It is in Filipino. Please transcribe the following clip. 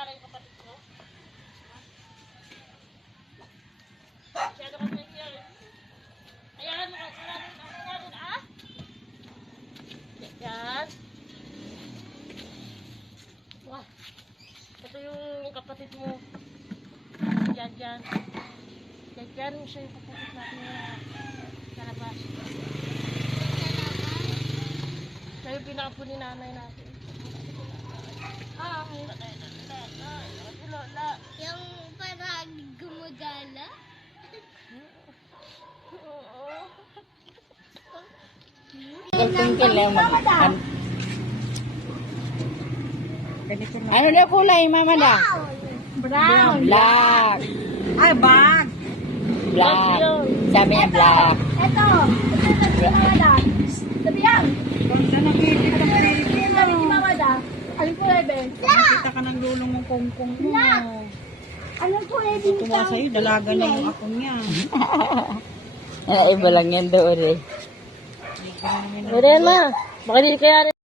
nanay yung kapatid ko? Masyado ka na siya. Ayan, nakasalamin nanay natin, ah? Yan. Wah. Ito yung kapatid mo. Diyan, diyan. Diyan, siya yung kapatid natin sa labas. Siya yung pinakapo ni nanay natin. Ah, Lola. Yung parang gumagala? Oo. Tungkol lang ano na kulay, mama na? Brown. Black. Ay, bag. Black. Sabi niya black. Ito. Ito yung mawala. Sabi yan. Ganda ng bibig ng Ito yung mawala. Anong kulay, Ben? Nakita ka ng lulong ng kongkong mo. Anong kulay din Tuwa sa'yo, dalaga na yung ako niya. Iba lang yan doon eh. Pwede yan, ma. Baka di kaya